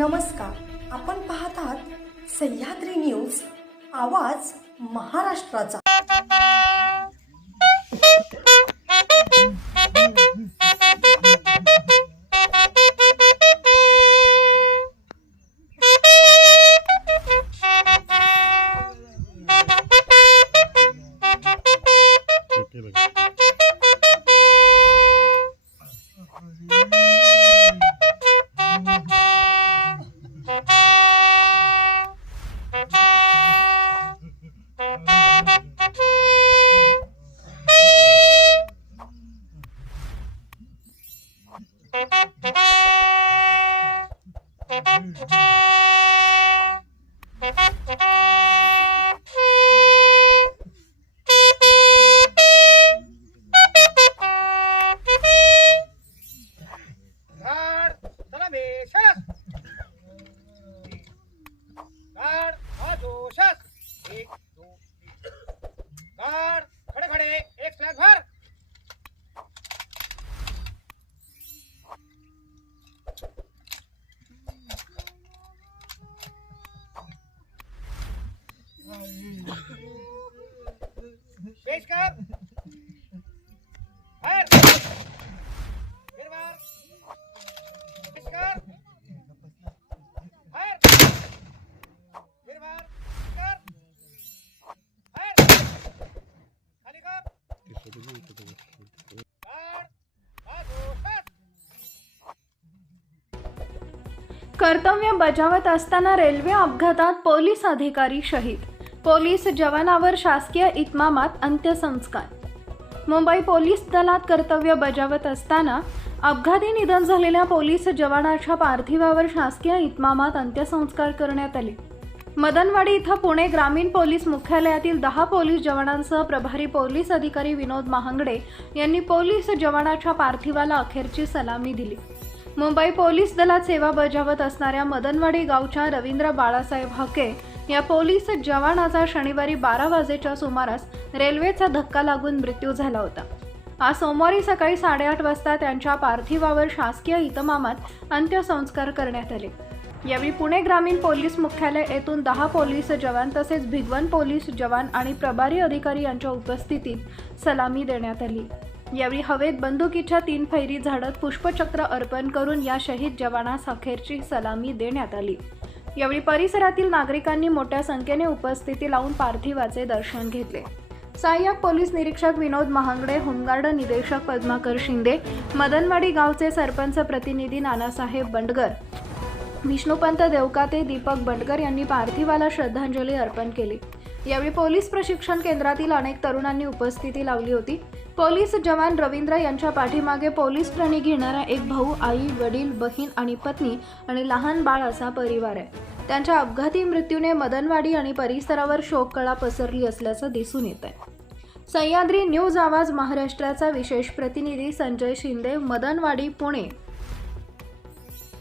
नमस्कार, आपण पाहत आहात सह्याद्री न्यूज, आवाज महाराष्ट्राचा। खड़े खड़े एक फ्लैग भर। पेश कर भर फिर बार पेश कर भर फिर बार कर भर खाली कर कर्तव्य बजावत असताना रेल्वे अपघातात पोलीस अधिकारी शहीद, पोलीस जवानावर शासकीय इतमामात अंत्यसंस्कार। मुंबई पोलीस दलात कर्तव्य बजावत असताना अपघाती निधन झालेल्या पोलीस जवानाच्या पार्थिवावर शासकीय इतमामात अंत्यसंस्कार करण्यात आले। मदनवाडी इथं पुणे ग्रामीण पोलीस मुख्यालयातील 10 पोलीस जवानांसह प्रभारी पोलीस अधिकारी विनोद महांगडे यांनी पोलीस जवानाच्या पार्थिवाला अखेरची सलामी दिली। मुंबई पोलीस दलात सेवा बजावत असणाऱ्या मदनवाडी गावच्या रवींद्र बाळासाहेब हके या पोलीस जवानाचा शनिवारी 12 वाजेच्या सुमारास रेल्वेचा धक्का लागून मृत्यू झाला होता। आज सोमवारी सकाळी 8:30 वाजता त्यांच्या पार्थिवावर शासकीय इतमामात अंत्यसंस्कार करण्यात आले। यावेळी पुणे ग्रामीण पोलीस मुख्यालय येथून 10 पोलीस जवान तसेच भिगवण पोलीस जवान आणि प्रभारी अधिकारी यांच्या उपस्थितीत सलामी देण्यात आली। यावेळी हवेत बंदुकीच्या 3 फैरी झाडत पुष्पचक्र अर्पण करून या शहीद जवानास अखेरची सलामी देण्यात आली। यावेळी परिसरातील नागरिकांनी मोठ्या संख्येने उपस्थिती लावून पार्थिवाचे दर्शन घेतले। सहाय्यक पोलीस निरीक्षक विनोद महांगडे, होमगार्ड निदेशक पद्माकर शिंदे, मदनवाडी गावचे सरपंच प्रतिनिधी नानासाहेब बंडगर, विष्णुपंत देवकाते, दीपक बंडगर यांनी पार्थिवाला श्रद्धांजली अर्पण केली। यावेळी पोलीस प्रशिक्षण केंद्रातील अनेक तरुणांनी उपस्थिती लावली होती। पोलीस जवान रवींद्र यांच्या पाठीमागे पोलीस ट्रेनिंग घेणारा एक भाऊ, आई, वडील, बहीण आणि पत्नी आणि लहान बाळ असा परिवार आहे। त्यांच्या अपघाती मृत्यूने मदनवाडी आणि परिसरावर शोककळा पसरली असल्याचं दिसून येत आहे। सह्याद्री न्यूज, आवाज महाराष्ट्राचा विशेष प्रतिनिधी संजय शिंदे, मदनवाडी, पुणे।